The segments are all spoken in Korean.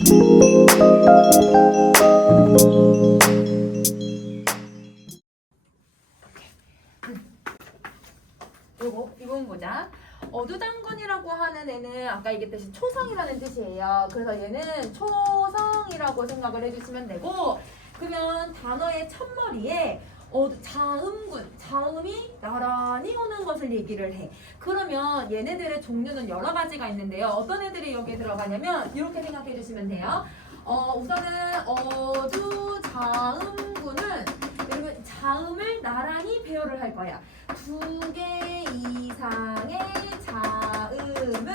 이건 보자. 어두장군이라고 하는 애는 아까 얘기했듯이 초성이라는 뜻이에요. 그래서 얘는 초성이라고 생각을 해주시면 되고, 그러면 단어의 첫머리에 자음군, 자음이 나란히 오는 것을 얘기를 해. 그러면 얘네들의 종류는 여러 가지가 있는데요. 어떤 애들이 여기에 들어가냐면 이렇게 생각해 주시면 돼요. 우선은 어두자음군은 여러분 자음을 나란히 배열을 할 거야. 2개 이상의 자음을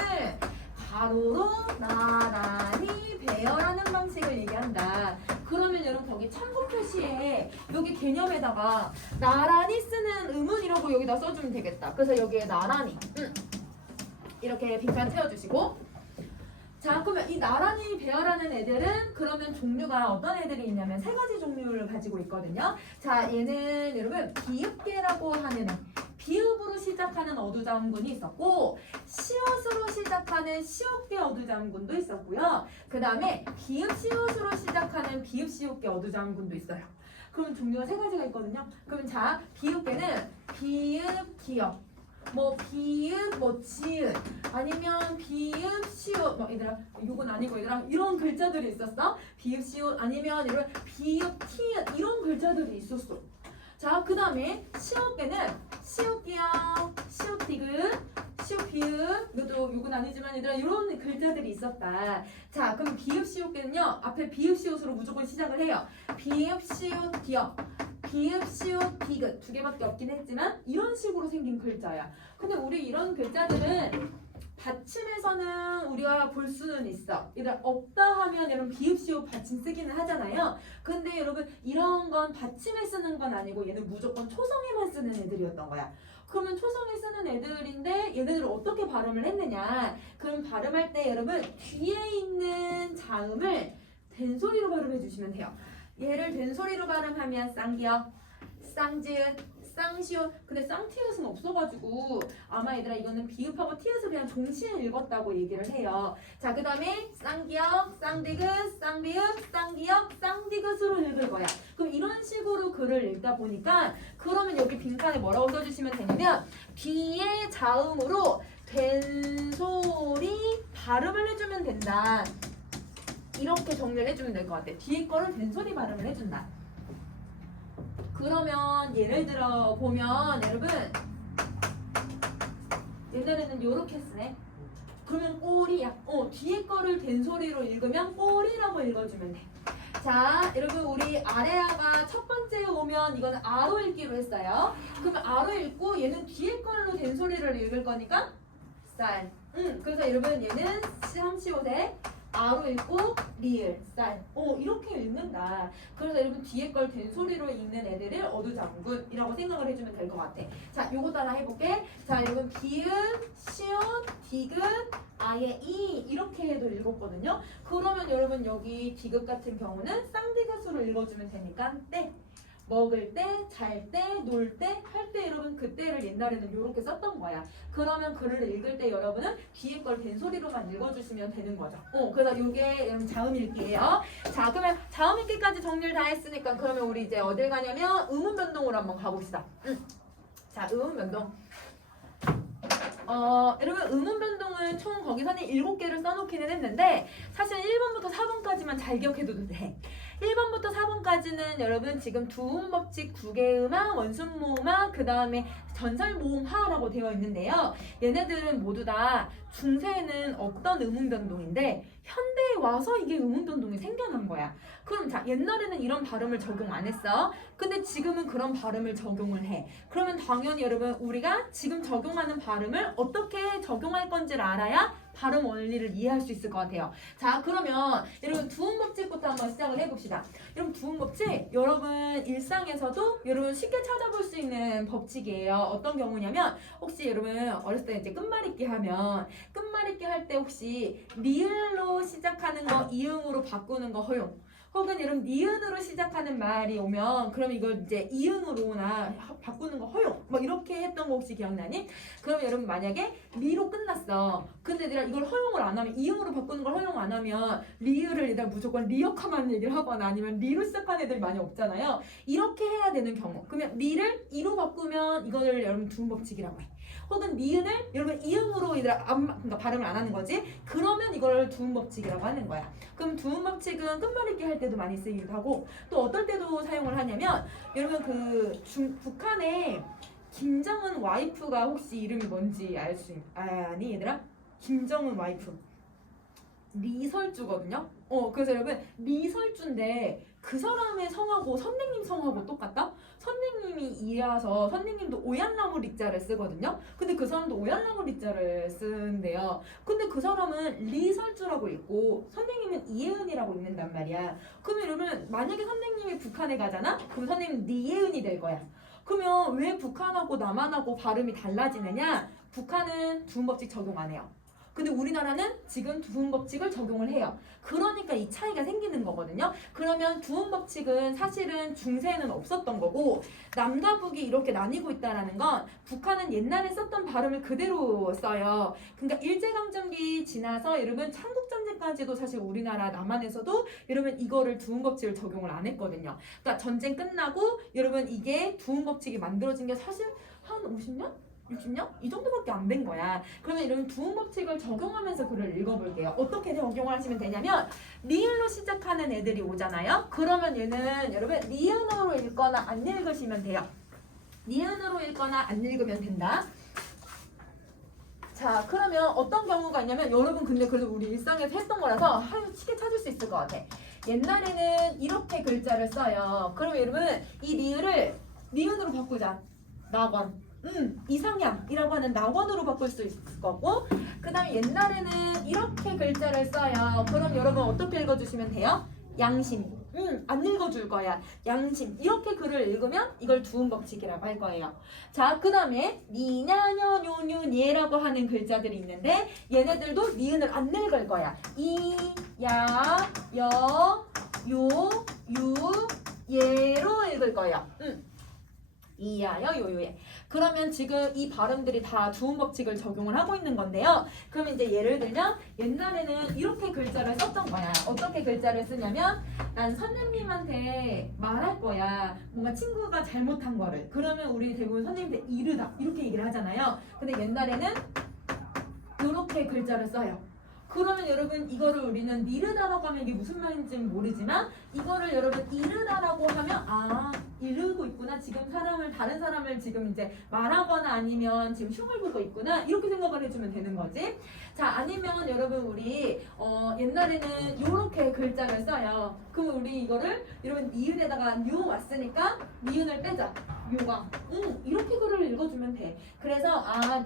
가로로 나란히 배열하는 방식을 얘기한다. 그러면 여러분 거기 참고 표시에 여기 개념에다가 나란히 쓰는 음운이라고 여기다 써주면 되겠다. 그래서 여기에 나란히 이렇게 빈칸 채워주시고, 자, 그러면 이 나란히 배열하는 애들은 그러면 종류가 어떤 애들이 있냐면 3가지 종류를 가지고 있거든요. 자, 얘는 여러분 비읍계라고 하는 애, 비읍으로 시작하는 어두자음군이 있었고, 시옷으로 시작하는 시옷계 어두자음군도 있었고요. 그 다음에 비읍 시옷으로 시작하는 비읍 시옷계 어두자음군도 있어요. 그럼 종류가 3가지가 있거든요. 그럼 자, 비읍계는 비읍 기역, 뭐 비읍 뭐 지읒, 아니면 비읍 시옷, 뭐 얘들아 요건 아니고 얘들아 이런 글자들이 있었어. 비읍 시옷 아니면 이런 비읍 티읕 이런 글자들이 있었어. 자, 그 다음에 시옷계는 시옷 기역, 시옷 디귿, 시옷 비읍, 이것도 요건 아니지만 얘들아 이런 글자들이 있었다. 자, 그럼 비읍 시옷계는요 앞에 비읍 시옷으로 무조건 시작을 해요. 비읍 시옷 기역, 비읍 시옷 디귿 2개밖에 없긴 했지만 이런 식으로 생긴 글자야. 근데 우리 이런 글자들은 받침에서는 우리가 볼 수는 있어. 얘들 없다 하면 여러분 비읍 시옷 받침 쓰기는 하잖아요. 근데 여러분 이런 건 받침에 쓰는 건 아니고 얘는 무조건 초성에만 쓰는 애들이었던 거야. 그러면 초성에 쓰는 애들인데 얘네들을 어떻게 발음을 했느냐? 그럼 발음할 때 여러분 뒤에 있는 자음을 된소리로 발음해 주시면 돼요. 얘를 된소리로 발음하면 쌍기역, 쌍지읒, 쌍시옷. 근데 쌍티읒은 없어가지고 아마 얘들아 이거는 비읍하고 티읒을 그냥 동시에 읽었다고 얘기를 해요. 자, 그 다음에 쌍기역, 쌍디귿, 쌍비읍, 쌍기역, 쌍디귿으로 읽을 거야. 그럼 이런 식으로 글을 읽다 보니까 그러면 여기 빈칸에 뭐라고 써주시면 되냐면 뒤에 자음으로 된소리 발음을 해주면 된다. 이렇게 정리를 해주면 될 것 같아. 뒤에 거를 된소리 발음을 해준다. 그러면 예를 들어 보면 여러분 옛날에는 요렇게 쓰네. 그러면 꼬리야. 뒤에 거를 된소리로 읽으면 꼬리라고 읽어주면 돼. 자, 여러분 우리 아래아가 첫 번째에 오면 이거는 아로 읽기로 했어요. 그러면 아로 읽고 얘는 뒤에 걸로 된소리를 읽을 거니까 쌀. 그래서 여러분 얘는 삼시옷에 아로 읽고 리을, 쌀. 이렇게 읽는다. 그래서 여러분 뒤에 걸 된소리로 읽는 애들을 어두장군이라고 생각을 해주면 될 것 같아. 자, 요거 따라 해볼게. 자, 여러분 비읍, 시옷, 디귿, 아예 이 이렇게 해도 읽었거든요. 그러면 여러분 여기 디귿 같은 경우는 쌍디귿으로 읽어주면 되니까 때. 먹을 때, 잘 때, 놀 때, 할 때 여러분 그때를 옛날에는 이렇게 썼던 거야. 그러면 글을 읽을 때 여러분은 뒤에 걸 된소리로만 읽어주시면 되는 거죠. 그래서 이게 여러분 자음 읽기예요. 자, 그러면 자음 읽기까지 정리를 다 했으니까 그러면 우리 이제 어딜 가냐면 음운 변동으로 한번 가봅시다. 자, 음운 변동. 여러분 음운 변동은 총 거기서는 7개를 써놓기는 했는데 사실 1번부터 4번까지만 잘 기억해둬도 돼. 1번부터 4번까지는 여러분 지금 두음법칙, 구개음화, 원순모음화, 그 다음에 전설모음화라고 되어 있는데요. 얘네들은 모두 다 중세에는 없던 음운 변동인데 현대에 와서 이게 음운 변동이 생겨난 거야. 그럼 자, 옛날에는 이런 발음을 적용 안 했어. 근데 지금은 그런 발음을 적용을 해. 그러면 당연히 여러분 우리가 지금 적용하는 발음을 어떻게 적용할 건지를 알아야 발음 원리를 이해할 수 있을 것 같아요. 자, 그러면 여러분 두음법칙부터 한번 시작을 해봅시다. 여러분 두음법칙 여러분 일상에서도 여러분 쉽게 찾아볼 수 있는 법칙이에요. 어떤 경우냐면 혹시 여러분 어렸을 때 이제 끝말잇기 하면 끝말잇기 할 때 혹시 리을로 시작하는 거 이응으로 바꾸는 거 허용. 혹은 여러분 니은으로 시작하는 말이 오면 그럼 이걸 이제 이응으로나 바꾸는 거 허용 뭐 이렇게 했던 거 혹시 기억나니? 그럼 여러분 만약에 리로 끝났어. 근데 내가 이걸 허용을 안 하면 이응으로 바꾸는 걸 허용 안 하면 리을을 얘들아 무조건 리역하만 얘기를 하거나 아니면 리로 시작하는 애들이 많이 없잖아요. 이렇게 해야 되는 경우. 그러면 리를 이로 바꾸면 이거를 여러분 두음법칙이라고 해. 혹은 니은을 여러분 이응으로 얘들아 그러니까 발음을 안 하는 거지. 그러면 이걸 두음법칙이라고 하는 거야. 그럼 두음법칙은 끝말잇기 할 때도 많이 쓰이기도 하고 또 어떨 때도 사용을 하냐면 여러분 북한에 김정은 와이프가 혹시 이름이 뭔지 아니 얘들아? 김정은 와이프 리설주거든요. 그래서 여러분 리설주인데 그 사람의 성하고 선생님 성하고 똑같다? 선생님이 이어서 선생님도 오얏나무 리자를 쓰거든요. 근데 그 사람도 오얏나무 리자를 쓰는데요. 근데 그 사람은 리설주라고 읽고 선생님은 이혜은이라고 읽는단 말이야. 그러면 여러분 만약에 선생님이 북한에 가잖아? 그럼 선생님 니예은이 될 거야. 그러면 왜 북한하고 남한하고 발음이 달라지느냐? 북한은 두음법칙 적용 안 해요. 근데 우리나라는 지금 두음법칙을 적용을 해요. 그러니까 이 차이가 생기는 거거든요. 그러면 두음법칙은 사실은 중세에는 없었던 거고 남과 북이 이렇게 나뉘고 있다는 건 북한은 옛날에 썼던 발음을 그대로 써요. 그러니까 일제강점기 지나서 여러분 삼국전쟁까지도 사실 우리나라 남한에서도 여러분 이거를 두음법칙을 적용을 안 했거든요. 그러니까 전쟁 끝나고 여러분 이게 두음법칙이 만들어진 게 사실 한 50년? 60년? 이 정도밖에 안 된 거야. 그러면 이런 두음법칙을 적용하면서 글을 읽어볼게요. 어떻게 적용을 하시면 되냐면 리을로 시작하는 애들이 오잖아요. 그러면 얘는 여러분 니은으로 읽거나 안 읽으시면 돼요. 니은으로 읽거나 안 읽으면 된다. 자, 그러면 어떤 경우가 있냐면 여러분 근데 그래도 우리 일상에서 했던 거라서 쉽게 찾을 수 있을 것 같아. 옛날에는 이렇게 글자를 써요. 그럼 여러분 이 리을을 니은으로 바꾸자. 낙원. 이상향이라고 하는 낙원으로 바꿀 수 있을 거고 그 다음에 옛날에는 이렇게 글자를 써요. 그럼 여러분 어떻게 읽어주시면 돼요? 양심. 안 읽어줄 거야. 양심. 이렇게 글을 읽으면 이걸 두음법칙이라고 할 거예요. 자, 그 다음에 니냐녀 뇨뉴 니에라고 하는 글자들이 있는데 얘네들도 니은을 안 읽을 거야. 이, 야, 여, 요, 유, 예로 읽을 거예요. 이야여 요요예. 그러면 지금 이 발음들이 다 두음법칙을 적용을 하고 있는 건데요. 그러면 이제 예를 들면 옛날에는 이렇게 글자를 썼던 거야. 어떻게 글자를 쓰냐면 난 선생님한테 말할 거야. 뭔가 친구가 잘못한 거를. 그러면 우리 대부분 선생님한테 이르다 이렇게 얘기를 하잖아요. 근데 옛날에는 이렇게 글자를 써요. 그러면 여러분 이거를 우리는 니르다라고 하면 이게 무슨 말인지는 모르지만 이거를 여러분 이르다라고 하면 이르고 있구나. 지금 다른 사람을 지금 이제 말하거나 아니면 지금 흉을 보고 있구나. 이렇게 생각을 해주면 되는 거지. 자, 아니면 여러분 우리 옛날에는 요렇게 글자를 써요. 그럼 우리 이거를 여러분 니은에다가 뉴 왔으니까 니은을 빼자. 요가. 이렇게 글을 읽어주면 돼. 그래서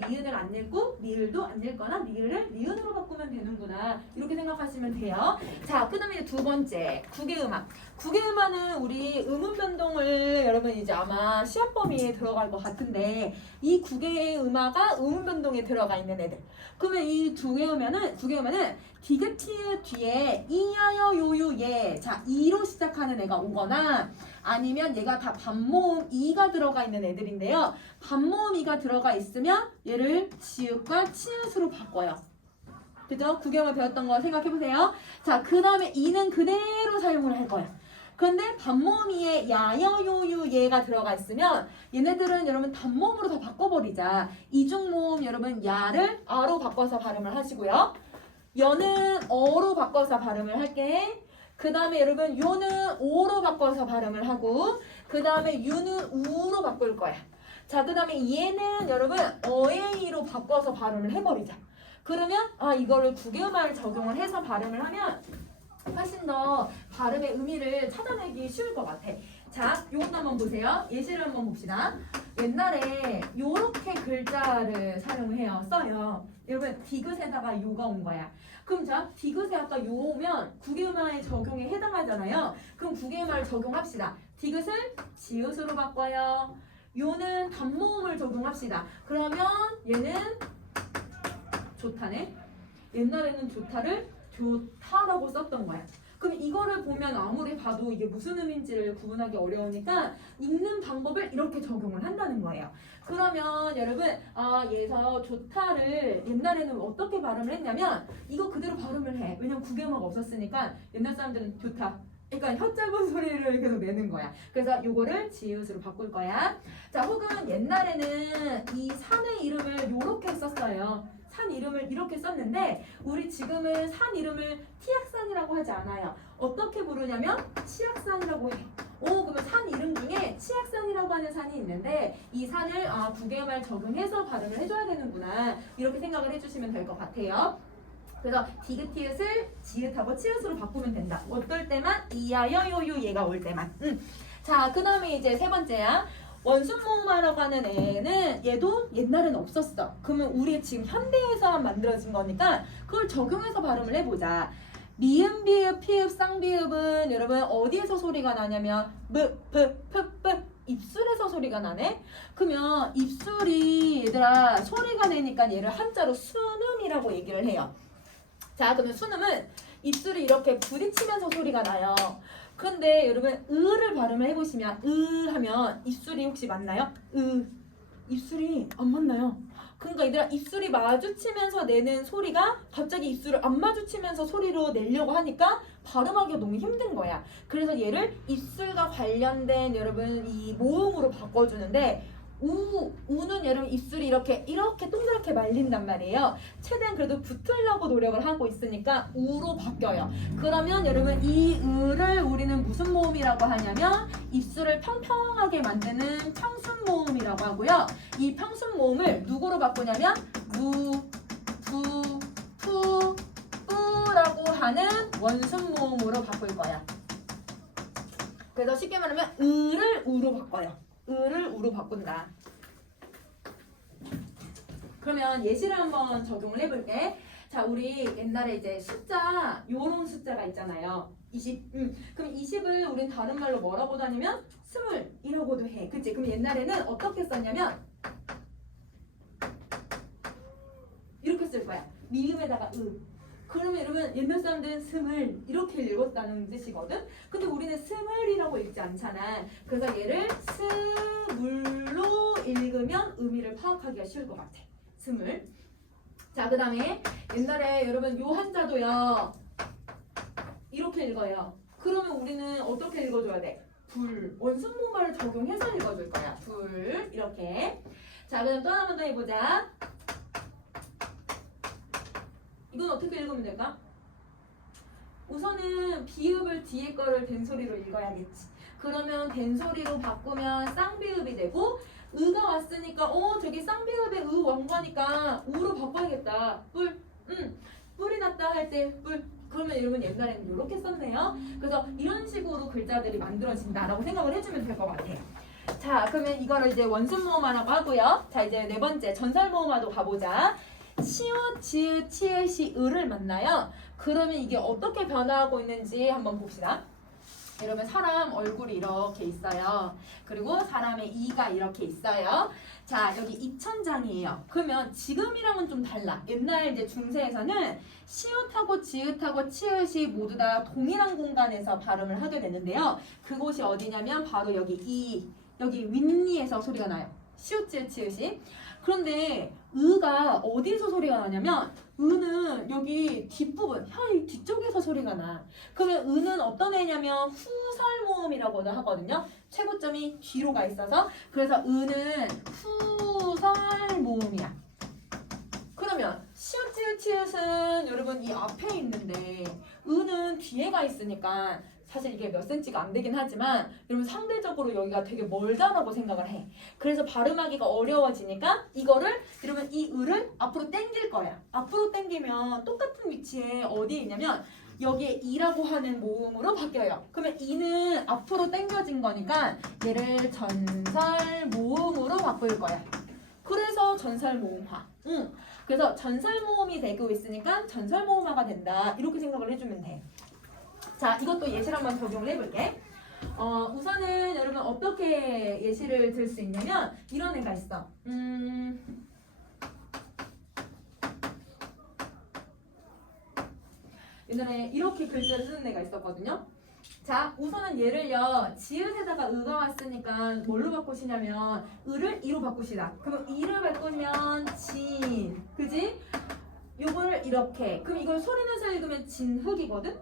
니은을 안 읽고 니을도 안 읽거나 니을을 니은으로 바꾸면 되는구나. 이렇게 생각하시면 돼요. 자, 그 다음에 두 번째 국외음악. 국외음악은 우리 음운 변동을 여러분 이제 아마 시합 범위에 들어갈 것 같은데 이 국외음악가 음운 변동에 들어가 있는 애들. 그러면 이 국외음악은 디귿 뒤에 이야여 요요 예. 자, 이로 시작하는 애가 오거나 아니면 얘가 다 반모음 이가 들어가 있는 애들인데요. 반모음 이가 들어가 있으면 얘를 지읒과 치읒으로 바꿔요. 그죠? 국영을 배웠던 거 생각해보세요. 자, 그 다음에 이는 그대로 사용을 할 거야. 그런데 반모음 이에 야여요유 예가 들어가 있으면 얘네들은 여러분 단모음으로 다 바꿔버리자. 이중모음 여러분 야를 아로 바꿔서 발음을 하시고요. 여는 어로 바꿔서 발음을 할게. 그 다음에 여러분 요는 오로 바꿔서 발음을 하고 그 다음에 유는 우로 바꿀 거야. 자, 그 다음에 얘는 여러분 어에이로 바꿔서 발음을 해버리자. 그러면 이거를 국외음악을 적용을 해서 발음을 하면 훨씬 더 발음의 의미를 찾아내기 쉬울 것 같아. 자, 요것도 한번 보세요. 예시를 한번 봅시다. 옛날에 요렇게 글자를 사용해요. 써요. 여러분 디귿에다가 요가 온 거야. 그럼 자, 디귿에 아까 요 오면 국외음악의 적용에 해당하잖아요. 그럼 국외음악을 적용합시다. 디귿을 지읒으로 바꿔요. 요는 단모음을 적용합시다. 그러면 얘는 좋다네. 옛날에는 좋다를 좋다라고 썼던 거야. 그럼 이거를 보면 아무리 봐도 이게 무슨 의미인지를 구분하기 어려우니까 읽는 방법을 이렇게 적용을 한다는 거예요. 그러면 여러분 예서 좋다를 옛날에는 어떻게 발음을 했냐면 이거 그대로 발음을 해. 왜냐면 구개어가 없었으니까 옛날 사람들은 좋다. 그러니까 혀 짧은 소리를 계속 내는 거야. 그래서 요거를 지읒으로 바꿀 거야. 자, 혹은 옛날에는 이 산의 이름을 요렇게 썼어요. 산 이름을 이렇게 썼는데 우리 지금은 산 이름을 티악산이라고 하지 않아요. 어떻게 부르냐면 치악산이라고 해. 그러면 산 이름 중에 치악산이라고 하는 산이 있는데 이 산을 구개말 적용해서 발음을 해줘야 되는구나. 이렇게 생각을 해주시면 될 것 같아요. 그래서 디귿티읕을 지읒하고 치읒으로 바꾸면 된다. 어떨 때만 이하여요요 얘가 올 때만. 자, 그 다음에 이제 세 번째야. 원순모음화라고 하는 애는 얘도 옛날에는 없었어. 그러면 우리 지금 현대에서 만들어진 거니까 그걸 적용해서 발음을 해보자. 미음, 비읍, 피읍, 쌍비읍은 여러분 어디에서 소리가 나냐면 입술에서 소리가 나네? 그러면 입술이 얘들아 소리가 내니까 얘를 한자로 순음이라고 얘기를 해요. 자, 그러면 순음은 입술이 이렇게 부딪히면서 소리가 나요. 근데 여러분 으를 발음을 해보시면 하면 입술이 혹시 맞나요? 입술이 안 맞나요? 그러니까 얘들아 입술이 마주치면서 내는 소리가 갑자기 입술을 안 마주치면서 소리로 내려고 하니까 발음하기가 너무 힘든 거야. 그래서 얘를 입술과 관련된 여러분 이 모음으로 바꿔주는데 우는 여러분 입술이 이렇게 동그랗게 말린단 말이에요. 최대한 그래도 붙으려고 노력을 하고 있으니까 우로 바뀌어요. 그러면 여러분 이 으를 우리는 무슨 모음이라고 하냐면 입술을 평평하게 만드는 평순 모음이라고 하고요. 이 평순 모음을 누구로 바꾸냐면 뿌라고 하는 원순 모음으로 바꿀 거야. 그래서 쉽게 말하면 으를 우로 바꿔요. 을을 우로 바꾼다. 그러면 예시를 한번 적용을 해볼게. 자, 우리 옛날에 이제 숫자, 요런 숫자가 있잖아요. 20. 그럼 20을 우린 다른 말로 뭐라고 하냐면 20이라고도 해. 그치? 그럼 옛날에는 어떻게 썼냐면 이렇게 쓸 거야. 미음에다가 그러면 여러분 옛날 사람들은 스물 이렇게 읽었다는 뜻이거든. 근데 우리는 스물이라고 읽지 않잖아. 그래서 얘를 스물로 읽으면 의미를 파악하기가 쉬울 것 같아. 스물. 자, 그 다음에 옛날에 여러분 요 한자도요 이렇게 읽어요. 그러면 우리는 어떻게 읽어줘야 돼? 불. 원순모음을 적용해서 읽어줄 거야. 불. 이렇게. 자, 그럼 또 하나 더 해보자. 이건 어떻게 읽으면 될까? 우선은 비읍을 뒤에 거를 된소리로 읽어야겠지. 그러면 된소리로 바꾸면 쌍비읍이 되고 으가 왔으니까 저기 쌍비읍에 으 원거니까 우로 바꿔야겠다. 뿔이 났다 할 때 뿔. 그러면 여러분 옛날에는 이렇게 썼네요. 그래서 이런 식으로 글자들이 만들어진다라고 생각을 해주면 될 것 같아요. 자, 그러면 이거를 이제 원순모음화라고 하고요. 자, 이제 네 번째 전설모음화도 가보자. 시옷, 지읒, 치읒이 을을 만나요. 그러면 이게 어떻게 변화하고 있는지 한번 봅시다. 여러분 사람 얼굴이 이렇게 있어요. 그리고 사람의 이가 이렇게 있어요. 자, 여기 입천장이에요. 그러면 지금이랑은 좀 달라. 옛날 이제 중세에서는 시옷하고 지읒하고 치읒이 모두 다 동일한 공간에서 발음을 하게 되는데요. 그곳이 어디냐면 바로 여기 윗니에서 소리가 나요. 시옷, 지읒, 치읒이. 그런데 으가 어디서 소리가 나냐면 으는 여기 뒷부분, 혀 뒤쪽에서 소리가 나. 그러면 으는 어떤 애냐면 후설모음이라고도 하거든요. 최고점이 뒤로 가 있어서. 그래서 으는 후설모음이야. 그러면 시옷, 지읒, 치읒은 여러분 이 앞에 있는데 으는 뒤에 가 있으니까 사실 이게 몇 센치가 안 되긴 하지만 여러분 상대적으로 여기가 되게 멀다라고 생각을 해. 그래서 발음하기가 어려워지니까 이거를 여러분 이 을을 앞으로 당길 거야. 앞으로 당기면 똑같은 위치에 어디에 있냐면 여기에 이라고 하는 모음으로 바뀌어요. 그러면 이는 앞으로 당겨진 거니까 얘를 전설 모음으로 바꿀 거야. 그래서 전설 모음화. 그래서 전설 모음이 되고 있으니까 전설 모음화가 된다. 이렇게 생각을 해주면 돼. 자, 이것도 예시를 한번 적용을 해볼게. 우선은 여러분 어떻게 예시를 들 수 있냐면 이런 애가 있어. 옛날에 이렇게 글자를 쓰는 애가 있었거든요. 자, 우선은 얘를요, 지읒에다가 의가 왔으니까 뭘로 바꾸시냐면, 의를 이로 바꾸시다. 그러면 이를 바꾸면 진, 그지? 요거를 이렇게. 그럼 이걸 소리 내서 읽으면 진흙이거든?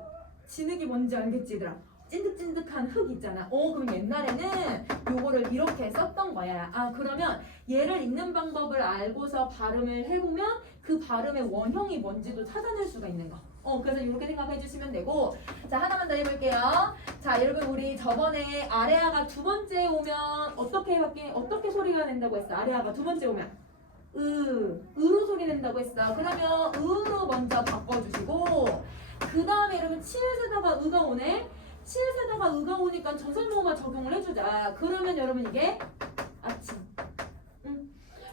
진흙이 뭔지 알겠지, 얘들아? 찐득찐득한 흙 있잖아. 그럼 옛날에는 요거를 이렇게 썼던 거야. 아, 그러면 얘를 읽는 방법을 알고서 발음을 해보면 그 발음의 원형이 뭔지도 찾아낼 수가 있는 거. 그래서 이렇게 생각해 주시면 되고. 자, 하나만 더 해볼게요. 자, 여러분, 우리 저번에 아래아가 두 번째 오면 어떻게 소리가 낸다고 했어? 아래아가 두 번째 오면 으로 소리 낸다고 했어. 그러면 으로 먼저 바꿔주시고, 그 다음에 여러분 치읓에다가 의가 오네. 치읓에다가 의가 오니까 전설모음화 적용을 해주자. 그러면 여러분 이게 아침.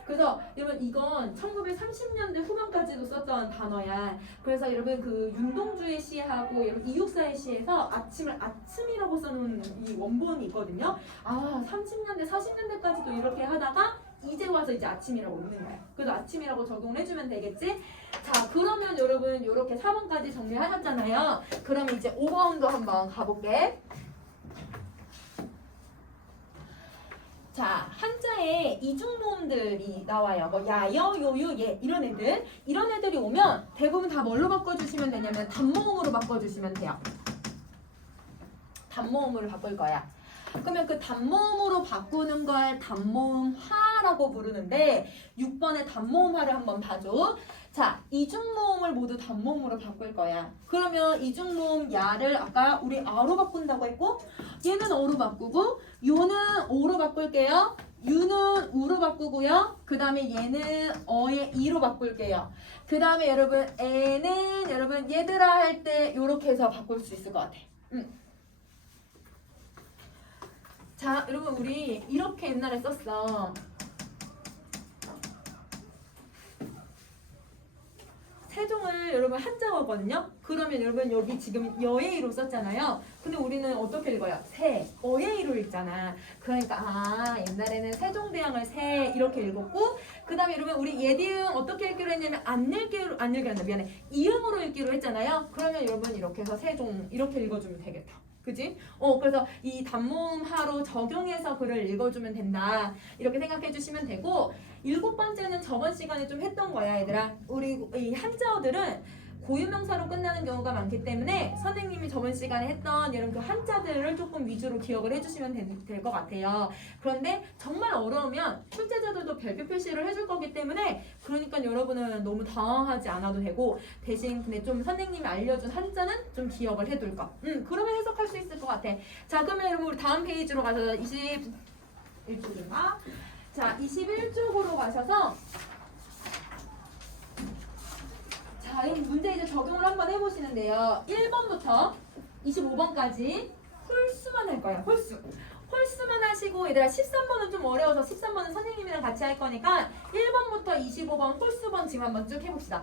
그래서 여러분 이건 1930년대 후반까지도 썼던 단어야. 그래서 여러분 그 윤동주의 시하고 여러분 이육사의 시에서 아침을 아침이라고 써놓은 이 원본이 있거든요. 아, 30년대 40년대까지도 이렇게 하다가 이제 와서 이제 아침이라고 읽는 거야. 그래서 아침이라고 적용을 해주면 되겠지? 자, 그러면 여러분 이렇게 4번까지 정리하셨잖아요. 그러면 이제 5번도 한번 가볼게. 자, 한자에 이중모음들이 나와요. 뭐 야여, 요요, 예 이런 애들이 오면 대부분 다 뭘로 바꿔주시면 되냐면 단모음으로 바꿔주시면 돼요. 단모음으로 바꿀 거야. 그러면 그 단모음으로 바꾸는 걸 단모음화라고 부르는데 6번의 단모음화를 한번 봐줘. 자, 이중모음을 모두 단모음으로 바꿀 거야. 그러면 이중모음 야를 아까 우리 아로 바꾼다고 했고, 얘는 어로 바꾸고, 요는 오로 바꿀게요. 유는 우로 바꾸고요. 그 다음에 얘는 어의 이로 바꿀게요. 그 다음에 여러분 애는 여러분 얘들아 할 때 요렇게 해서 바꿀 수 있을 것 같아. 자, 여러분 우리 이렇게 옛날에 썼어. 세종을 여러분 한자어거든요. 그러면 여러분 여기 지금 여예이로 썼잖아요. 근데 우리는 어떻게 읽어요? 세, 어예이로 읽잖아. 그러니까 옛날에는 세종대왕을 세 이렇게 읽었고, 그 다음에 여러분 우리 예디응 어떻게 읽기로 했냐면 안 읽기로 한다. 미안해. 이응으로 읽기로 했잖아요. 그러면 여러분 이렇게 해서 세종 이렇게 읽어주면 되겠다. 그지? 그래서 이 단모음하로 적용해서 글을 읽어주면 된다. 이렇게 생각해 주시면 되고, 7번째는 저번 시간에 좀 했던 거야, 얘들아. 우리 이 한자어들은 고유명사로 끝나는 경우가 많기 때문에 선생님이 저번 시간에 했던 이런 그 한자들을 조금 위주로 기억을 해주시면 될 것 같아요. 그런데 정말 어려우면 출제자들도 별표 표시를 해줄 거기 때문에 그러니까 여러분은 너무 당황하지 않아도 되고, 대신 근데 좀 선생님이 알려준 한자는 좀 기억을 해둘 거. 그러면 해석할 수 있을 것 같아. 자, 그러면 여러분 우리 다음 페이지로 가서 21쪽인가? 자, 21쪽으로 가셔서 자, 이 문제 이제 적용을 한번 해보시는데요. 1번부터 25번까지 홀수만 할 거예요. 홀수만 하시고, 얘들아 13번은 좀 어려워서 13번은 선생님이랑 같이 할 거니까 1번부터 25번 홀수번 지금 한번 쭉 해봅시다.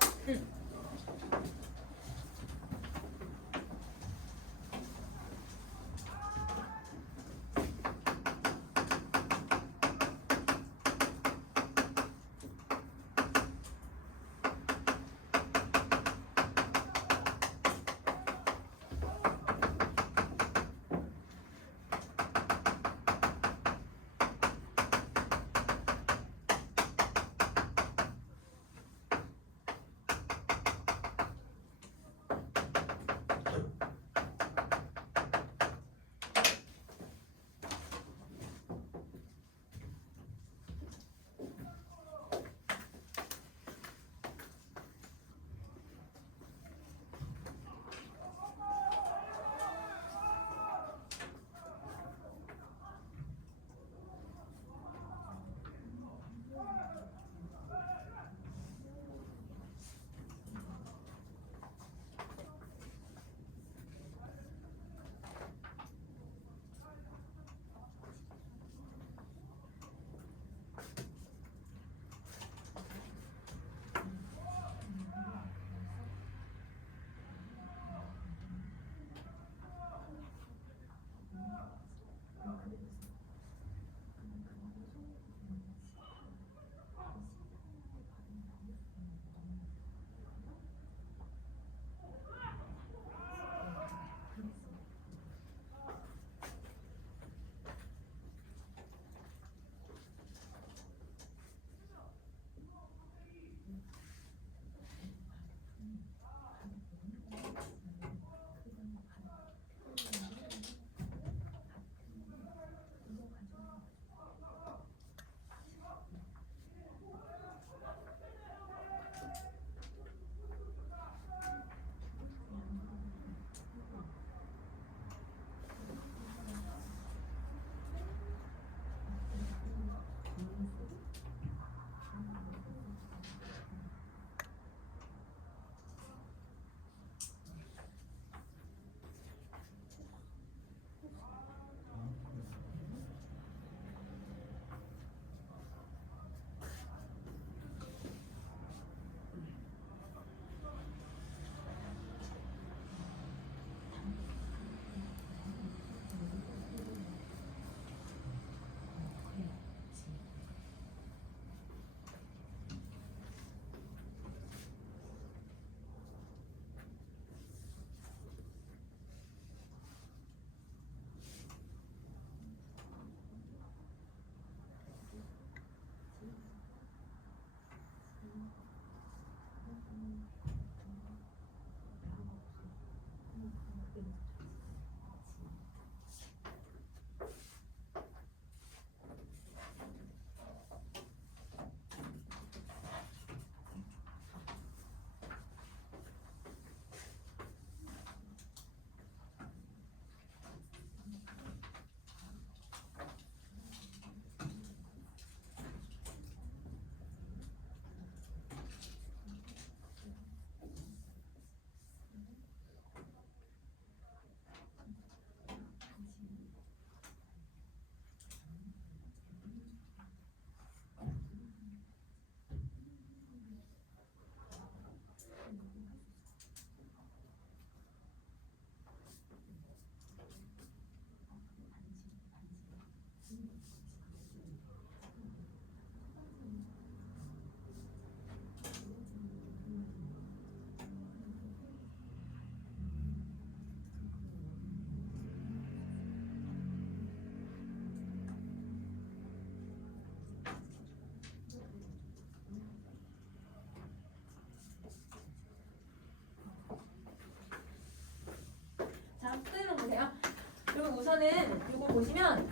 우선은 이거 보시면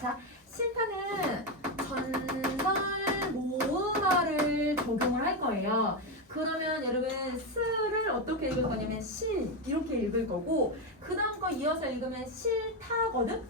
자 싫다는 전설 모음어를 적용을 할 거예요. 그러면 여러분 스를 어떻게 읽을 거냐면 실 이렇게 읽을 거고 그 다음 거 이어서 읽으면 싫다거든?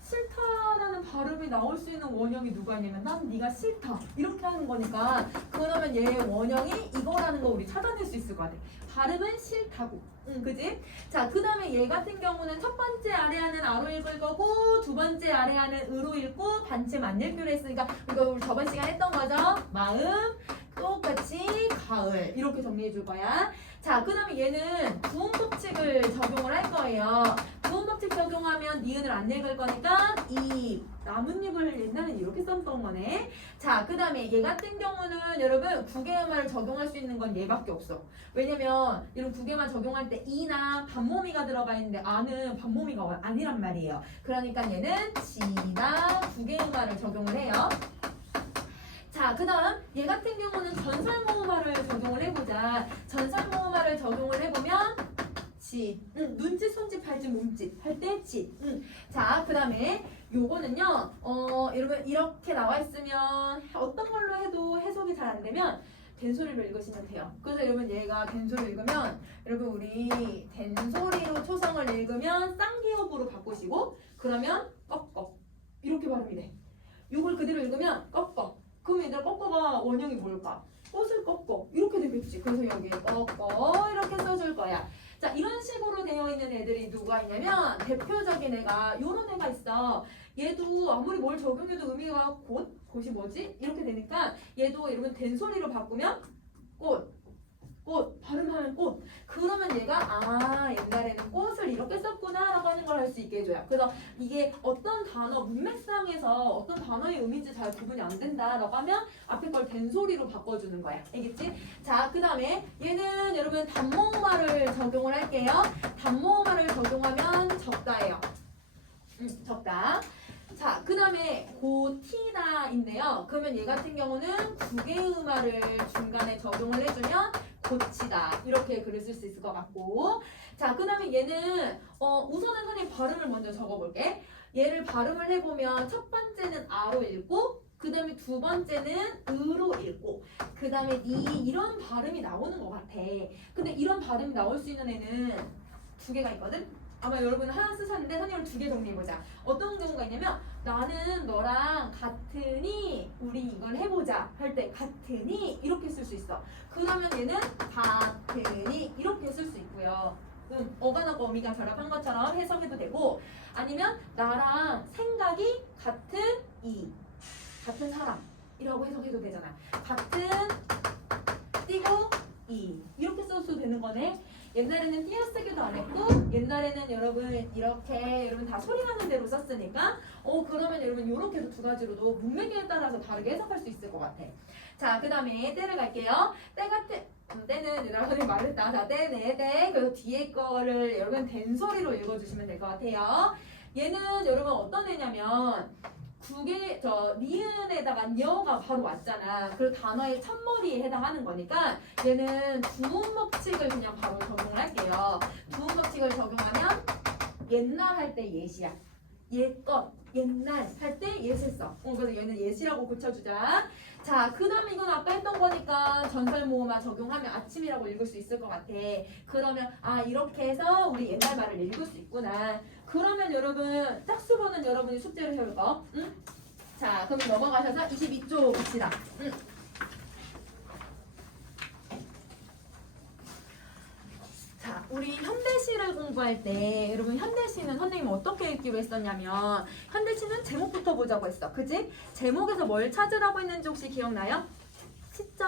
싫다라는 발음이 나올 수 있는 원형이 누가 있냐면 난 네가 싫다 이렇게 하는 거니까 그러면 얘 원형이 이거라는 거 우리 찾아낼 수 있을 것 같아. 발음은 싫다고. 그지? 자, 그 다음에 얘 같은 경우는 첫 번째 아래하는 아로 읽을 거고 두 번째 아래하는 으로 읽고 반쯤 안 읽기로 했으니까 이거 우리 저번 시간에 했던 거죠? 마음 똑같이 가을 이렇게 정리해 줄 거야. 자, 그 다음에 얘는 부음 법칙을 적용을 할 거예요. 부음 법칙 적용하면 니은을 안 읽을 거니까 이 나뭇잎을 옛날엔 이렇게 썼던 거네. 자, 그 다음에 얘 같은 경우는 여러분 구개음화를 적용할 수 있는 건 얘밖에 없어. 왜냐면 이런 구개음화 적용할 때 이나 반모미가 들어가 있는데 아는 반모미가 아니란 말이에요. 그러니까 얘는 지나 구개음화를 적용을 해요. 자, 그 다음 얘 같은 경우는 전설모음화를 적용을 해보자. 전설모음화를 적용을 해보면 지, 눈짓, 손짓, 발짓, 몸짓 할 때 지. 자, 그 다음에 요거는요 여러분 이렇게 나와 있으면 어떤 걸로 해도 해석이 잘 안 되면 된소리로 읽으시면 돼요. 그래서 여러분 얘가 된소리로 읽으면 여러분 우리 된소리로 초성을 읽으면 쌍기역으로 바꾸시고 그러면 꺾어 이렇게 발음이 돼. 요걸 그대로 읽으면 꺾어. 그럼 얘들 꺾어가 원형이 뭘까? 꽃을 꺾어 이렇게 되겠지. 그래서 여기 꺾어 이렇게 써줄 거야. 자, 이런 식으로 되어 있는 애들이 누가 있냐면 대표적인 애가 요런 애가 있어. 얘도 아무리 뭘 적용해도 의미가 곧이 뭐지? 이렇게 되니까 얘도 여러분 된소리로 바꾸면 꽃 발음하면 꽃. 그러면 얘가 옛날에는 꽃을 이렇게 썼구나 라고 하는 걸 할 수 있게 해줘요. 그래서 이게 어떤 단어 문맥상에서 어떤 단어의 의미인지 잘 구분이 안 된다라고 하면 앞에 걸 된소리로 바꿔주는 거야. 알겠지? 자, 그 다음에 얘는 여러분 단모음화를 적용을 할게요. 단모음화를 적용하면 적다예요. 적다. 자, 그 다음에 고티다인데요. 그러면 얘 같은 경우는 구개음화를 중간에 적용을 해주면 고치다 이렇게 글을 쓸 수 있을 것 같고 자, 그 다음에 얘는 우선은 선생님 발음을 먼저 적어볼게. 얘를 발음을 해보면 첫 번째는 아로 읽고 그 다음에 두 번째는 으로 읽고 그 다음에 이런 발음이 나오는 것 같아. 근데 이런 발음이 나올 수 있는 애는 두 개가 있거든? 아마 여러분 하나 쓰셨는데 선생님을 두 개 정리해보자. 어떤 경우가 있냐면 나는 너랑 같으니 우리 이걸 해보자 할 때 같으니 이렇게 쓸 수 있어. 그러면 얘는 같으니 이렇게 쓸 수 있고요. 어간하고 어미가 결합한 것처럼 해석해도 되고 아니면 나랑 생각이 같은 같은 사람이라고 해석해도 되잖아. 같은 띄고 이렇게 써도 되는 거네. 옛날에는 띄어쓰기도 안 했고 옛날에는 여러분 이렇게 여러분 다 소리 나는 대로 썼으니까 그러면 여러분 이렇게도 두 가지로도 문맥에 따라서 다르게 해석할 수 있을 것 같아. 자, 그 다음에 때를 갈게요. 때 같은 때는 여러분이 말했다. 자, 때네 때. 그래서 뒤에 거를 여러분 된소리로 읽어주시면 될 것 같아요. 얘는 여러분 어떤 애냐면 니은에다가 녀가 바로 왔잖아. 그 단어의 첫머리에 해당하는 거니까 얘는 두음 법칙을 그냥 바로 적용을 할게요. 두음 법칙을 적용하면 옛날 할 때 예시야. 옛것 옛날 할 때 예시 써. 그래서 얘는 예시라고 고쳐주자. 자, 그 다음에 이건 아까 했던 거니까 전설모음화 적용하면 아침이라고 읽을 수 있을 것 같아. 그러면 이렇게 해서 우리 옛날 말을 읽을 수 있구나. 그러면 여러분 짝수로는 여러분이 숙제를 해올 거. 응? 자, 그럼 넘어가셔서 22쪽 봅시다. 자, 우리 현대시를 공부할 때 여러분 현대시는 선생님 어떻게 읽기로 했었냐면 현대시는 제목부터 보자고 했어. 그치? 제목에서 뭘 찾으라고 했는지 혹시 기억나요? 시적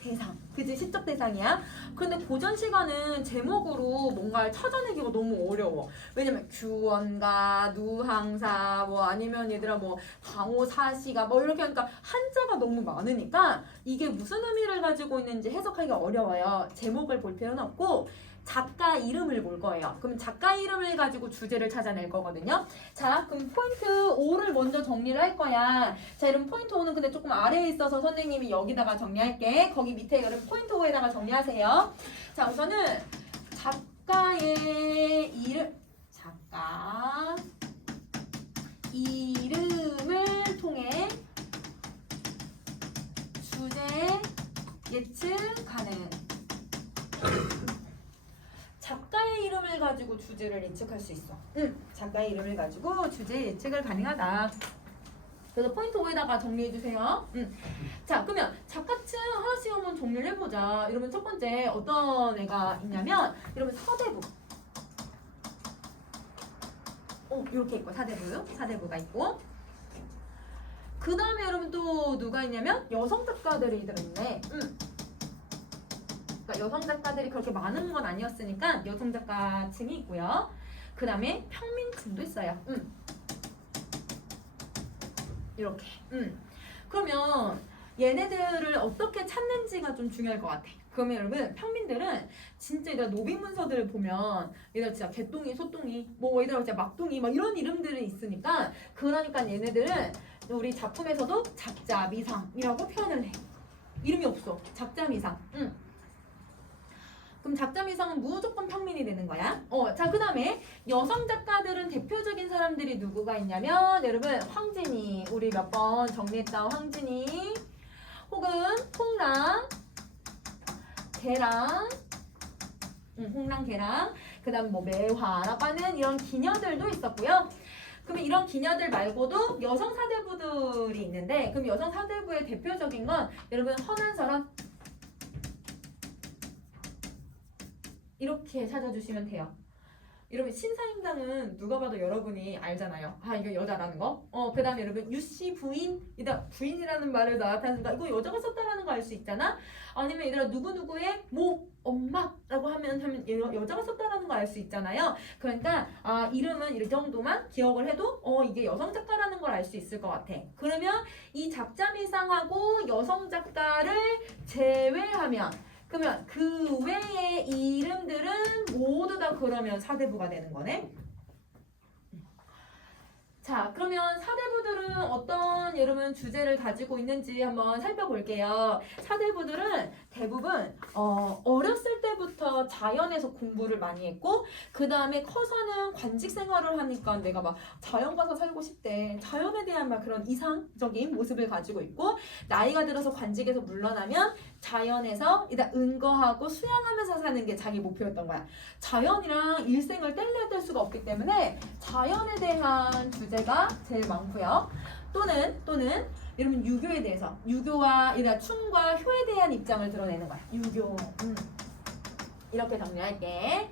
대상. 그치? 시적 대상이야. 근데 고전 시간은 제목으로 뭔가를 찾아내기가 너무 어려워. 왜냐면 규원가, 누항사, 아니면 얘들아 강호사시가 이렇게 하니까 한자가 너무 많으니까 이게 무슨 의미를 가지고 있는지 해석하기가 어려워요. 제목을 볼 필요는 없고 작가 이름을 볼 거예요. 그럼 작가 이름을 가지고 주제를 찾아낼 거거든요. 자, 그럼 포인트 5를 먼저 정리를 할 거야. 자, 이런 포인트 5는 근데 조금 아래에 있어서 선생님이 여기다가 정리할게. 거기 밑에 여러분 포인트 5에다가 정리하세요. 자, 우선은 작가의 이름, 작가 이름을 가지고 주제를 예측할 수 있어. 작가의 이름을 가지고 주제 예측을 가능하다. 그래서 포인트 5에다가 정리해주세요. 자, 그러면 작가층 하나씩 한번 정리를 해보자. 이러면 첫 번째 어떤 애가 있냐면, 여러분 서대부. 이렇게 있고, 사대부가 있고. 그 다음에 여러분 또 누가 있냐면 여성 작가들이 들어있네. 그러니까 여성 작가들이 그렇게 많은 건 아니었으니까 여성 작가층이 있고요. 그 다음에 평민층도 있어요. 이렇게. 그러면 얘네들을 어떻게 찾는지가 좀 중요할 것 같아. 그러면 여러분 평민들은 진짜 얘들아 노빈 문서들을 보면 얘들아 진짜 개똥이, 소똥이, 뭐 얘들아 진짜 막똥이 막 이런 이름들이 있으니까, 그러니까 얘네들은 우리 작품에서도 작자미상이라고 표현을 해. 이름이 없어. 작자미상. 그럼 작자미상은 무조건 평민이 되는 거야. 자, 그 다음에 여성 작가들은 대표적인 사람들이 누구가 있냐면 여러분 황진이, 우리 몇 번 정리했다. 황진이 혹은 홍랑, 개랑, 홍랑, 개랑, 그 다음 뭐 매화라고 하는 이런 기녀들도 있었고요. 그러면 이런 기녀들 말고도 여성 사대부들이 있는데, 그럼 여성 사대부의 대표적인 건 여러분 허난설원 이렇게 찾아주시면 돼요. 여러분 신사임당은 누가 봐도 여러분이 알잖아요. 아, 이거 여자라는 거. 그 다음에 여러분 유씨 부인, 부인이라는 말을 나타내니까 이거 여자가 썼다라는 거 알 수 있잖아. 아니면 얘들아 누구누구의 모, 엄마라고 하면 여자가 썼다라는 거 알 수 있잖아요. 그러니까 이름은 이 정도만 기억을 해도 이게 여성 작가라는 걸 알 수 있을 것 같아. 그러면 이 작자미상하고 여성 작가를 제외하면, 그러면 그 외의 이름들은 모두 다 그러면 사대부가 되는 거네. 자, 그러면 사대부들은 어떤 여러분 주제를 가지고 있는지 한번 살펴볼게요. 사대부들은 대부분 어렸을 때부터 자연에서 공부를 많이 했고, 그 다음에 커서는 관직 생활을 하니까 내가 막 자연 가서 살고 싶대. 자연에 대한 막 그런 이상적인 모습을 가지고 있고, 나이가 들어서 관직에서 물러나면 자연에서 일단 은거하고 수양하면서 사는 게 자기 목표였던 거야. 자연이랑 일생을 뗄래야 뗄 수가 없기 때문에 자연에 대한 주제가 제일 많고요. 또는 여러분 유교에 대해서, 유교와 충과 효에 대한 입장을 드러내는 거야. 유교. 이렇게 정리할게.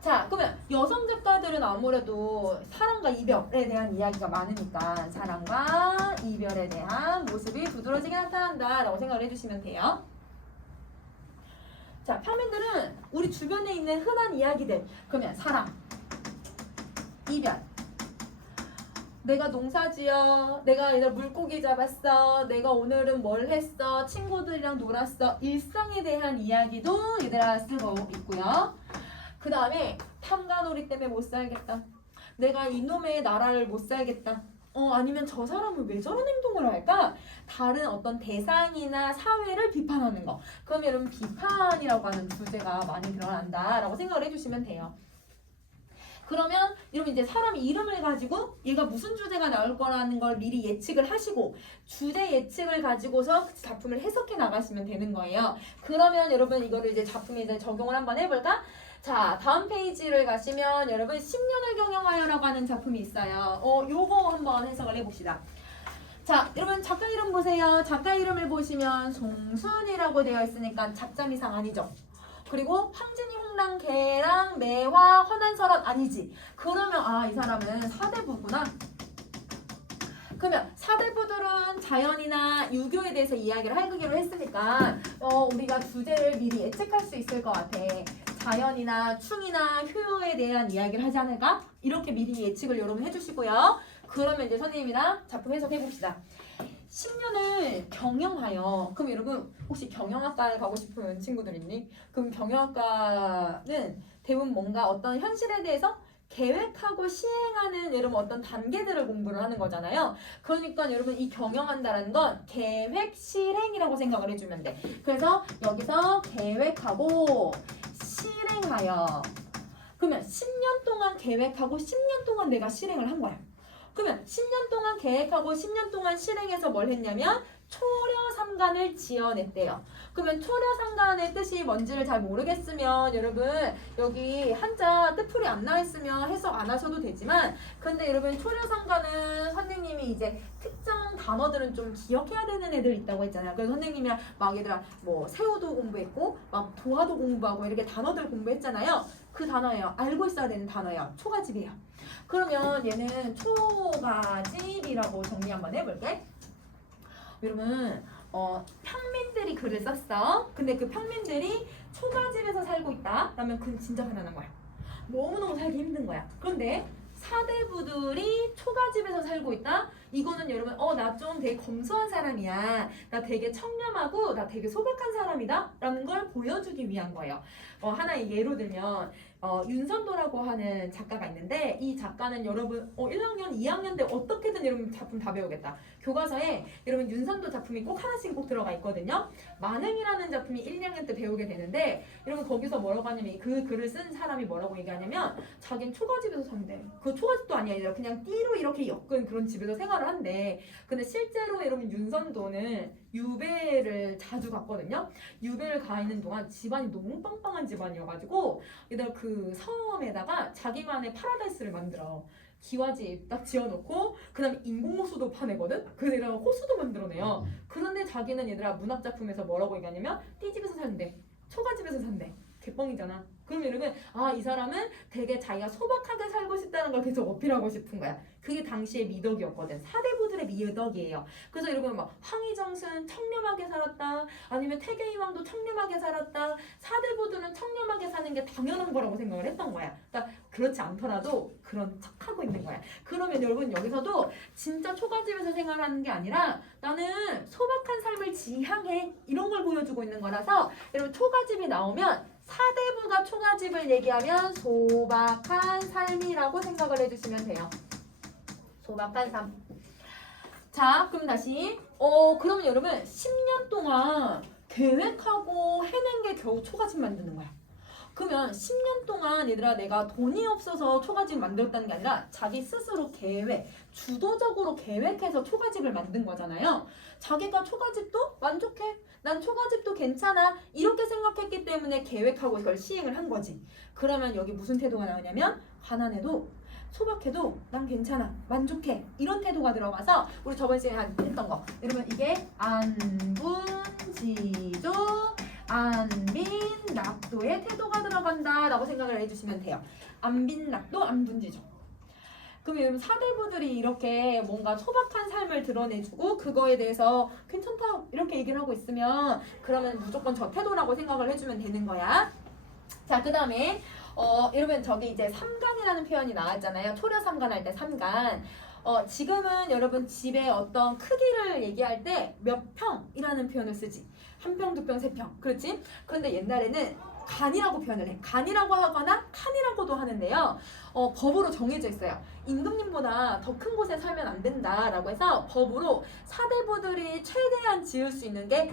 자, 그러면 여성 작가들은 아무래도 사랑과 이별에 대한 이야기가 많으니까 사랑과 이별에 대한 모습이 두드러지게 나타난다 라고 생각을 해주시면 돼요. 자, 평민들은 우리 주변에 있는 흔한 이야기들, 그러면 사랑, 이별, 내가 농사지어, 내가 얘들 물고기 잡았어, 내가 오늘은 뭘 했어, 친구들이랑 놀았어, 일상에 대한 이야기도 얘들아 쓰고 있고요. 그 다음에 탐관오리 때문에 못 살겠다, 내가 이놈의 나라를 못 살겠다, 아니면 저 사람은 왜 저런 행동을 할까? 다른 어떤 대상이나 사회를 비판하는 거. 그럼 여러분 비판이라고 하는 주제가 많이 드러난다라고 생각을 해주시면 돼요. 그러면 여러분 이제 사람 이름을 가지고 얘가 무슨 주제가 나올 거라는 걸 미리 예측을 하시고 주제 예측을 가지고서 작품을 해석해 나가시면 되는 거예요. 그러면 여러분 이거를 이제 작품에 이제 적용을 한번 해볼까? 자, 다음 페이지를 가시면 여러분 10년을 경영하여라고 하는 작품이 있어요. 요거 한번 해석을 해봅시다. 자, 여러분 작가 이름 보세요. 작가 이름을 보시면 송순이라고 되어 있으니까 작자미상 아니죠? 그리고 황진이, 홍랑, 개랑, 매화, 허난설원 아니지? 그러면 이 사람은 사대부구나. 그러면 사대부들은 자연이나 유교에 대해서 이야기를 하기로 했으니까 우리가 주제를 미리 예측할 수 있을 것 같아. 자연이나 충이나 효에 대한 이야기를 하지 않을까? 이렇게 미리 예측을 여러분 해주시고요. 그러면 이제 선생님이랑 작품 해석해봅시다. 10년을 경영하여. 그럼 여러분 혹시 경영학과를 가고 싶은 친구들 있니? 그럼 경영학과는 대부분 뭔가 어떤 현실에 대해서 계획하고 시행하는 여러분 어떤 단계들을 공부를 하는 거잖아요. 그러니까 여러분 이 경영한다라는 건 계획 실행이라고 생각을 해주면 돼. 그래서 여기서 계획하고 실행하여. 그러면 10년 동안 계획하고 10년 동안 내가 실행을 한 거야. 그러면 10년 동안 계획하고 10년 동안 실행해서 뭘 했냐면 초려 삼간을 지어냈대요. 그러면 초려 삼간의 뜻이 뭔지를 잘 모르겠으면 여러분 여기 한자 뜻풀이 안 나와 있으면 해석 안 하셔도 되지만 근데 여러분 초려 삼간은 선생님이 이제 특정 단어들은 좀 기억해야 되는 애들 있다고 했잖아요. 그래서 선생님이랑 막 얘들아 뭐 새우도 공부했고 막 도화도 공부하고 이렇게 단어들 공부했잖아요. 그 단어예요. 알고 있어야 되는 단어예요. 초가집이에요. 그러면 얘는 초가집이라고 정리 한번 해볼게. 여러분 평민들이 글을 썼어. 근데 그 평민들이 초가집에서 살고 있다. 그러면 그건 진짜 가난한 거야. 너무너무 살기 힘든 거야. 그런데 사대부들이 초가집에서 살고 있다? 이거는 여러분 나 좀 되게 검소한 사람이야. 나 되게 청렴하고 나 되게 소박한 사람이다 라는 걸 보여주기 위한 거예요. 하나의 예로 들면 윤선도라고 하는 작가가 있는데 이 작가는 여러분 1학년, 2학년 때 어떻게든 여러분 작품 다 배우겠다. 교과서에 여러분 윤선도 작품이 꼭 하나씩 꼭 들어가 있거든요. 만행이라는 작품이 1, 2학년 때 배우게 되는데 여러분 거기서 뭐라고 하냐면 그 글을 쓴 사람이 뭐라고 얘기하냐면 자기는 초가집에서 산대. 그 초가집도 아니야. 그냥 띠로 이렇게 엮은 그런 집에서 생활을 한대. 근데 실제로 여러분 윤선도는 유배를 자주 갔거든요. 유배를 가 있는 동안 집안이 너무 빵빵한 집안이어가지고 얘들 그 섬에다가 자기만의 파라다이스를 만들어. 기와집 딱 지어놓고 그 다음에 인공호수도 파내거든? 그래서 호수도 만들어내요. 그런데 자기는 얘들아 문학작품에서 뭐라고 얘기하냐면 띠집에서 산대. 초가집에서 산대. 개뻥이잖아. 그럼 여러분 이 사람은 되게 자기가 소박하게 살고 싶다는 걸 계속 어필하고 싶은 거야. 그게 당시의 미덕이었거든. 사대부들의 미덕이에요. 그래서 여러분 막 황희정승 청렴하게 살았다. 아니면 태계이왕도 청렴하게 살았다. 사대부들은 청렴하게 사는 게 당연한 거라고 생각을 했던 거야. 그러니까 그렇지 않더라도 그런 척하고 있는 거야. 그러면 여러분 여기서도 진짜 초가집에서 생활하는 게 아니라 나는 소박한 삶을 지향해. 이런 걸 보여주고 있는 거라서 여러분 초가집이 나오면 사대부가 초가집을 얘기하면 소박한 삶이라고 생각을 해주시면 돼요. 소박한 삶. 자, 그럼 다시. 그러면 여러분 10년 동안 계획하고 해낸 게 겨우 초가집 만드는 거야. 그러면 10년 동안 얘들아 내가 돈이 없어서 초가집 만들었다는 게 아니라 자기 스스로 계획, 주도적으로 계획해서 초가집을 만든 거잖아요. 자기가 초가집도 만족해. 난 초가집도 괜찮아. 이렇게 생각했기 때문에 계획하고 이걸 시행을 한 거지. 그러면 여기 무슨 태도가 나오냐면 가난해도 소박해도 난 괜찮아. 만족해. 이런 태도가 들어가서 우리 저번 시간에 했던 거. 여러분 이게 안분지조 안빈낙도의 태도가 들어간다 라고 생각을 해주시면 돼요. 안빈낙도 안분지조. 그럼 여러분 사대부들이 이렇게 뭔가 소박한 삶을 드러내주고 그거에 대해서 괜찮다 이렇게 얘기를 하고 있으면 그러면 무조건 저 태도라고 생각을 해주면 되는 거야. 자, 그 다음에 여러분 저기 이제 삼간이라는 표현이 나왔잖아요. 초려 삼간 할 때 삼간. 지금은 여러분 집의 어떤 크기를 얘기할 때 몇 평이라는 표현을 쓰지. 한 평, 두 평, 세 평. 그렇지? 그런데 옛날에는 간이라고 표현을 해. 간이라고 하거나 칸이라고도 하는데요. 법으로 정해져 있어요. 임금님보다 더 큰 곳에 살면 안 된다라고 해서 법으로 사대부들이 최대한 지을 수 있는 게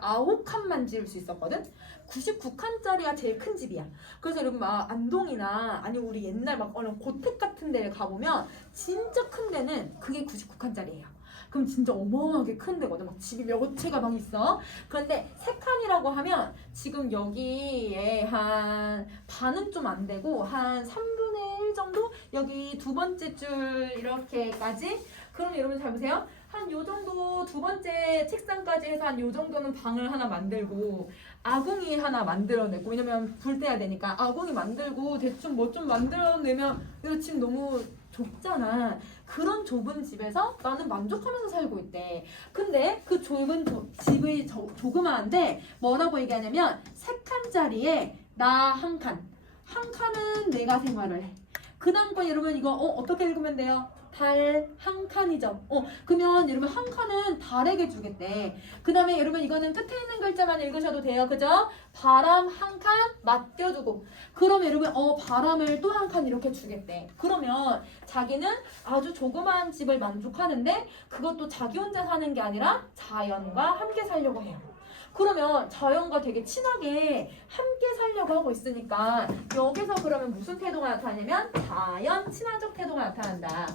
9칸만 지을 수 있었거든. 99칸짜리가 제일 큰 집이야. 그래서 여러분 막 안동이나 아니 우리 옛날 막 어느 고택 같은 데를 가보면 진짜 큰 데는 그게 99칸짜리예요. 그럼 진짜 어마어마하게 큰 데거든. 막 집이 몇 채가 막 있어. 그런데 세 칸이라고 하면 지금 여기에 한 반은 좀 안 되고 한 3분의 1 정도 여기 두 번째 줄 이렇게까지. 그럼 여러분 잘 보세요. 한 요 정도 두 번째 책상까지 해서 한 요 정도는 방을 하나 만들고 아궁이 하나 만들어내고 왜냐면 불 때야 되니까 아궁이 만들고 대충 뭐 좀 만들어내면 이거 지금 너무 좁잖아. 그런 좁은 집에서 나는 만족하면서 살고 있대. 근데 그 좁은 집이 조그마한데 뭐라고 얘기하냐면 세 칸짜리에 나 한 칸. 한 칸은 내가 생활을 해. 그 다음 거 여러분 이거 어떻게 읽으면 돼요? 달 한 칸이죠. 그러면 여러분 한 칸은 달에게 주겠대. 그 다음에 여러분 이거는 끝에 있는 글자만 읽으셔도 돼요. 그죠? 바람 한 칸 맡겨주고. 그러면 여러분 바람을 또 한 칸 이렇게 주겠대. 그러면 자기는 아주 조그마한 집을 만족하는데 그것도 자기 혼자 사는 게 아니라 자연과 함께 살려고 해요. 그러면 자연과 되게 친하게 함께 살려고 하고 있으니까 여기서 그러면 무슨 태도가 나타나냐면 자연 친화적 태도가 나타난다.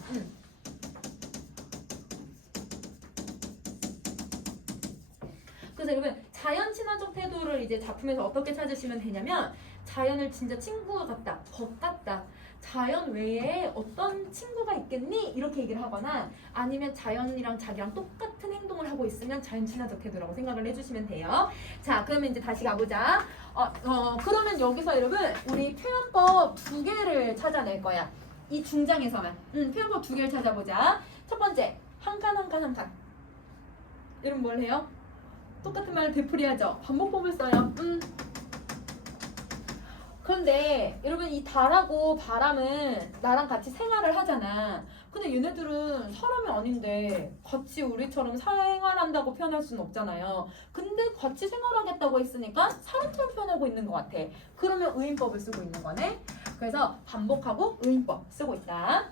그래서 여러분 자연 친화적 태도를 이제 작품에서 어떻게 찾으시면 되냐면 자연을 진짜 친구 같다, 벗 같다. 자연 외에 어떤 친구가 있겠니? 이렇게 얘기를 하거나 아니면 자연이랑 자기랑 똑같은 행동을 하고 있으면 자연 친화적 태도라고 생각을 해주시면 돼요. 자, 그러면 이제 다시 가보자. 그러면 여기서 여러분 우리 표현법 2개를 찾아낼 거야. 이 중장에서만. 표현법 2개를 찾아보자. 첫 번째, 한 칸 한 칸 한 칸. 여러분 뭘 해요? 똑같은 말을 되풀이하죠. 반복법을 써요. 그런데 여러분 이 달하고 바람은 나랑 같이 생활을 하잖아. 근데 얘네들은 사람이 아닌데 같이 우리처럼 생활한다고 표현할 수는 없잖아요. 근데 같이 생활하겠다고 했으니까 사람처럼 표현하고 있는 것 같아. 그러면 의인법을 쓰고 있는 거네. 그래서 반복하고 의인법 쓰고 있다.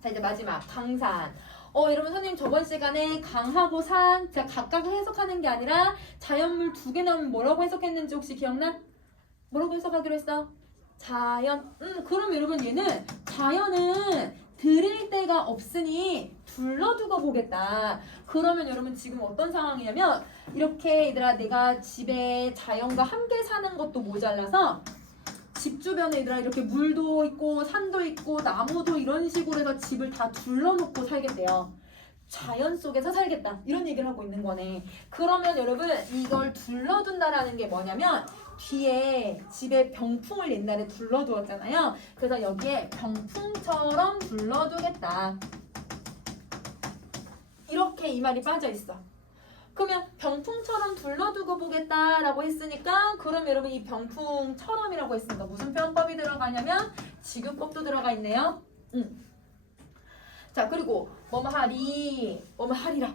자, 이제 마지막 강산. 여러분 선생님 저번 시간에 강하고 산 제가 각각 해석하는 게 아니라 자연물 2개 나오면 뭐라고 해석했는지 혹시 기억나? 뭐라고 해석하기로 했어? 자연. 그럼 여러분 얘는 자연은 드릴 데가 없으니 둘러두고 보겠다. 그러면 여러분 지금 어떤 상황이냐면 이렇게 얘들아 내가 집에 자연과 함께 사는 것도 모자라서 집 주변에 얘들아 이렇게 물도 있고 산도 있고 나무도 이런 식으로 해서 집을 다 둘러놓고 살겠대요. 자연 속에서 살겠다. 이런 얘기를 하고 있는 거네. 그러면 여러분 이걸 둘러둔다라는 게 뭐냐면 뒤에 집에 병풍을 옛날에 둘러두었잖아요. 그래서 여기에 병풍처럼 둘러두겠다. 이렇게 이 말이 빠져있어. 그러면 병풍처럼 둘러두고 보겠다라고 했으니까 그럼 여러분 이 병풍처럼이라고 했으니까 무슨 표현법이 들어가냐면 지규법도 들어가 있네요. 자, 그리고 뭐뭐 하리, 뭐뭐 하리라.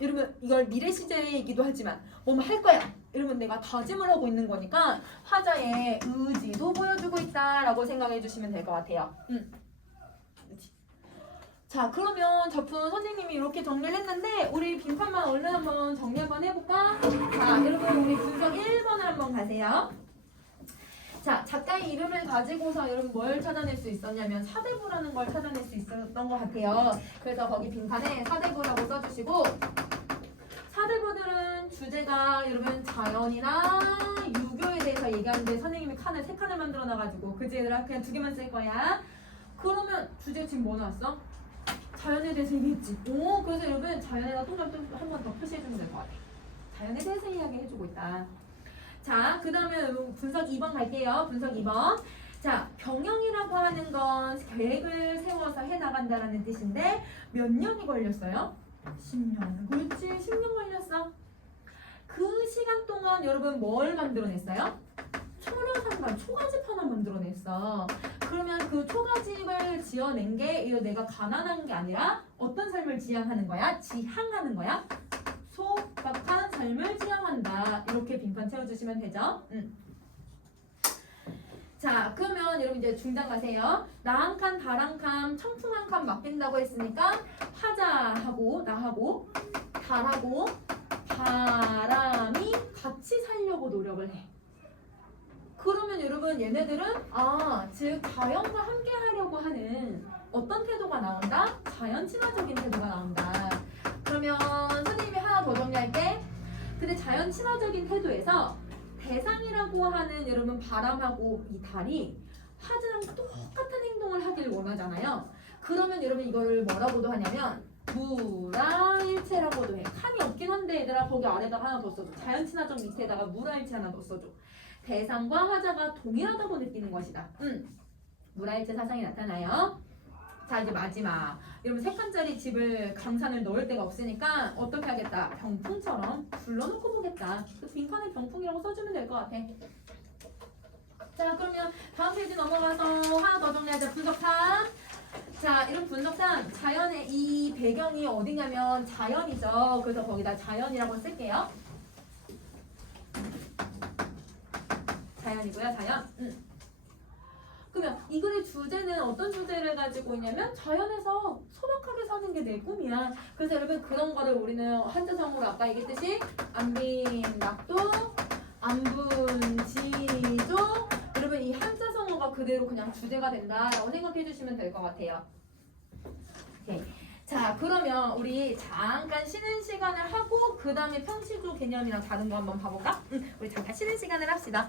여러분 이걸 미래 시제이기도 하지만 뭐뭐 할 거야. 여러분 내가 다짐을 하고 있는 거니까 화자의 의지도 보여주고 있다라고 생각해 주시면 될 것 같아요. 자, 그러면 작품 선생님이 이렇게 정리를 했는데 우리 빈칸만 얼른 한번 정리 한번 해볼까? 자, 여러분 우리 분석 1번을 한번 가세요. 자, 작가의 이름을 가지고서 여러분 뭘 찾아낼 수 있었냐면 사대부라는 걸 찾아낼 수 있었던 것 같아요. 그래서 거기 빈칸에 사대부라고 써주시고 사대부들은 주제가 여러분 자연이나 유교에 대해서 얘기하는데 선생님이 칸을 3칸을 만들어 놔가지고 그지 얘들아 그냥 2개만 쓸 거야. 그러면 주제 지금 뭐 나왔어? 자연에 대해서 얘기했지. 그래서 여러분 자연에다 동그라미 한 번 더 표시해주면 될 것 같아. 자연에 대해서 이야기해주고 있다. 자, 그 다음에 분석 2번 갈게요. 분석 2번. 자, 병영이라고 하는 건 계획을 세워서 해나간다라는 뜻인데 몇 년이 걸렸어요? 10년. 그렇지, 10년 걸렸어. 그 시간 동안 여러분 뭘 만들어냈어요? 초려상관, 초가집 하나 만들어냈어. 그러면 그 초가집을 지어낸 게 이거 내가 가난한 게 아니라 어떤 삶을 지향하는 거야? 지향하는 거야? 소박한 삶을 지향한다. 이렇게 빈칸 채워주시면 되죠. 자, 그러면 여러분 이제 중단 가세요. 나 한 칸, 달 한 칸, 청풍 한 칸 맡긴다고 했으니까 화자하고 나하고 달하고 바람이 같이 살려고 노력을 해. 그러면 여러분 얘네들은 즉 자연과 함께 하려고 하는 어떤 태도가 나온다? 자연 친화적인 태도가 나온다. 그러면 선생님이 하나 더 정리할게. 근데 자연 친화적인 태도에서 대상이라고 하는 여러분 바람하고 이 달이 화자랑 똑같은 행동을 하길 원하잖아요. 그러면 여러분 이거를 뭐라고도 하냐면 무라일체라고도 해. 칸이 없긴 한데 얘들아 거기 아래다가 하나 더 써줘. 자연 친화적 밑에다가 무라일체 하나 더 써줘. 대상과 화자가 동일하다고 느끼는 것이다. 무라일체 사상이 나타나요. 자, 이제 마지막. 여러분 3칸짜리 집을 강산을 넣을 데가 없으니까 어떻게 하겠다? 병풍처럼 불러놓고 보겠다. 그 빈칸에 병풍이라고 써주면 될 것 같아. 자, 그러면 다음 페이지 넘어가서 하나 더 정리하자. 분석 3. 자, 이런 분석 3. 자연의 이 배경이 어디냐면 자연이죠. 그래서 거기다 자연이라고 쓸게요. 자연이고요, 자연. 그러면 이 글의 주제는 어떤 주제를 가지고 있냐면 자연에서 소박하게 사는 게 내 꿈이야. 그래서 여러분 그런 거를 우리는 한자성어로 아까 얘기했듯이 안빈낙도, 안분지조. 여러분 이 한자성어가 그대로 그냥 주제가 된다라고 생각해 주시면 될 것 같아요. 오케이. 자, 그러면 우리 잠깐 쉬는 시간을 하고 그 다음에 편식구 개념이랑 다른 거 한번 봐볼까? 우리 잠깐 쉬는 시간을 합시다.